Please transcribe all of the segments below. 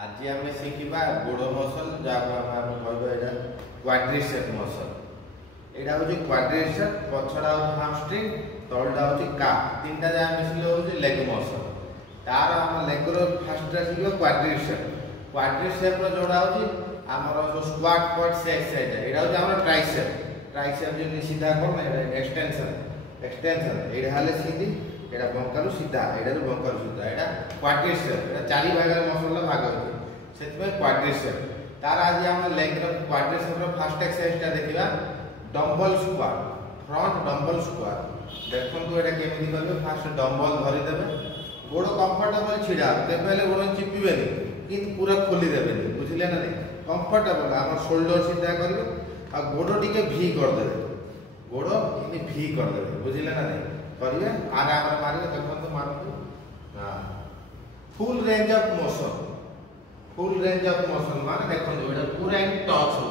आज आम शिखा गोड़ मसल जहाँ कहते क्वाड्रिसेप मसल यहाँ हूँ क्वाड्रिसेप पछड़ा हूँ हामस्ट्रिंग तलटा हूँ काफ तीन टा जहाँ मिसिले हूँ लेग मसल तार आम लेग फास्ट शिखा क्वाड्रिसेप क्वाड्रिसेप जोड़ा हूँ आमर जो स्क्वाट क्वाड से एक्सरसाइज यहाँ हूँ आम ट्राइसेप ट्राइसेप जो सीधा कौन एक्सटेंशन एक्सटेंशन यहाँ सीधी एटा बंकारू सीधा एटा बंकारू सीधा एटा क्वाड्रिसेप एटा चारि भागर मसल भाग होची सेतमे क्वाड्रिसेप तार आज हम लेग रो क्वाड्रिसेप रो फर्स्ट एक्सरसाइज ता देखिबा dumbbell squat front dumbbell squat देखंतु एटा केमिति करबे फर्स्ट डंबल धरि देबे गोड़ कंफर्टेबल छिडा तेबेले गोड़ चिपिबेनी कि पूरा खोली देबेनी बुझिले ना नहीं कंफर्टेबल हमर शोल्डर सीधा करबे आ गोड़ टिके भी कर देबे गोड़ इने भी कर देबे बुझिले ना नहीं करिए आराम मारिए देखो मारतु हाँ फुल रेंज ऑफ मोशन मान देखो एटा पूरा टच हो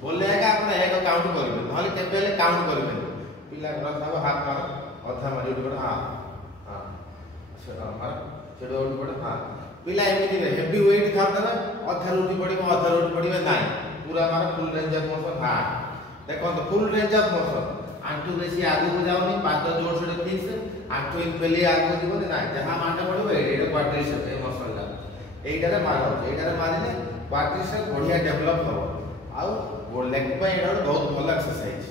बोले आगे आप एक काउंट करिवे नहले केबेले काउंट करिवे पिला रखाबो हाथ मार अधा मारि उठ हां हां सेटा मार सेटा उठ पड़े हां पिला एमिति हेवी वेट था देबे अधा उठ पड़िबे नाही पूरा मार फुल रेंज ऑफ मोशन हां देखो full range of motion onto बेसी आगे को जाओनी पाद जोर से फिक्स आंटू इन पहले आगे जीव ना जहां मांडा पड़ो एटा क्वाड्रिसेप ए मसल एटारे मारो एटारे मारिले क्वाड्रिसेप बढ़िया डेवलप हो आउ लेग पे एटा बहुत भल एक्सरसाइज